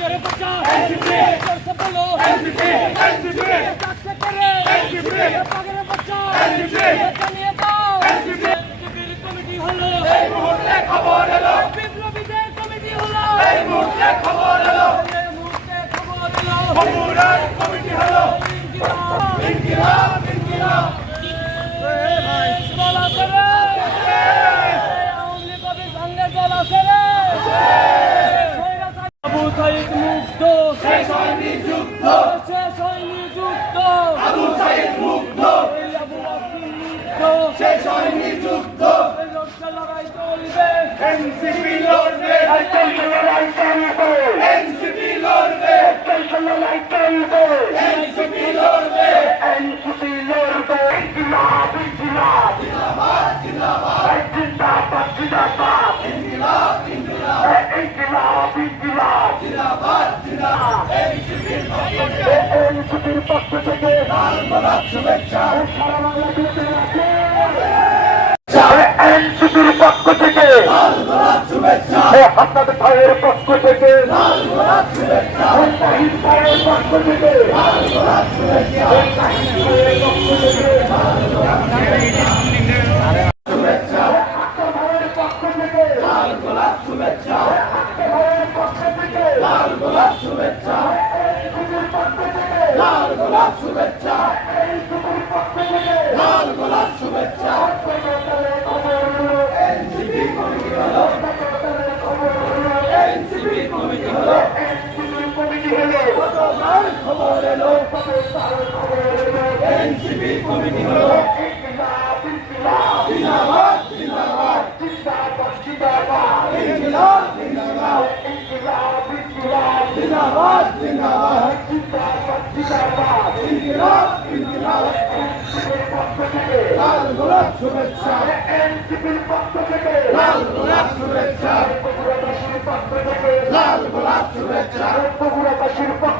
Şeref Hocam. Hemşire. হয়নি যুদ্ধ লড়াই চলবে এনসিপি লড়বে। এনসিপি লড়বে। এনসিপি লড়বে। শুভেচ্ছা। এনসিপির ভাইয়ের পক্ষ থেকে শুভেচ্ছা ভাইয়ের পক্ষ থেকে লাল গোলাপ শুভেচ্ছা লাল গোলাপ শুভেচ্ছা লাল গোলাপ শুভেচ্ছা লাল গোলাপ শুভেচ্ছা এনসিপি কমিটি হলো এনসিপি কমিটি হলো গতকাল খবর এলো এনসিপি কমিটি হলো শুভেচ্ছা এনসিপির পক্ষ থেকে লাল গোলাপ শুভেচ্ছা। লাল গোলাপ শুভেচ্ছা। বগুড়াবাসীর পক্ষ থেকে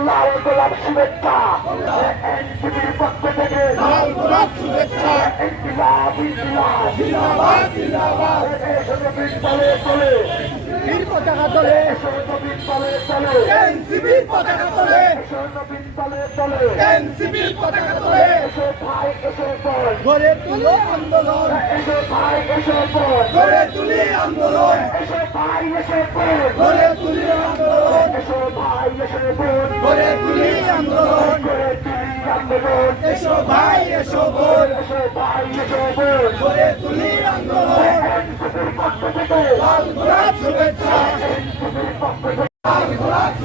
লাল গোলাপ শুভেচ্ছা এনসিপির পক্ষ থেকে লাল গোলাপ শুভেচ্ছা ইনকিলাব আন্দোলন এসে ভাই আন্দোলন করে তুলি আন্দোলন। এসো ভাই, এসো বোন। গড়ে তুলি আন্দোলন। শুভেচ্ছা। লাল গোলাপ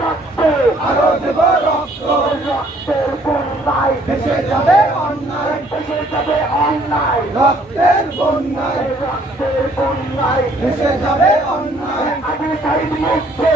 রক্ত আরও দেব রক্ত। রক্ত। দেশে যাবে অন্যায় দেশে যাবে অন্যায় রক্তের বন্যায় রক্তের বন্যায় দেশে যাবে অন্যায় আবু সাইদ মুক্তে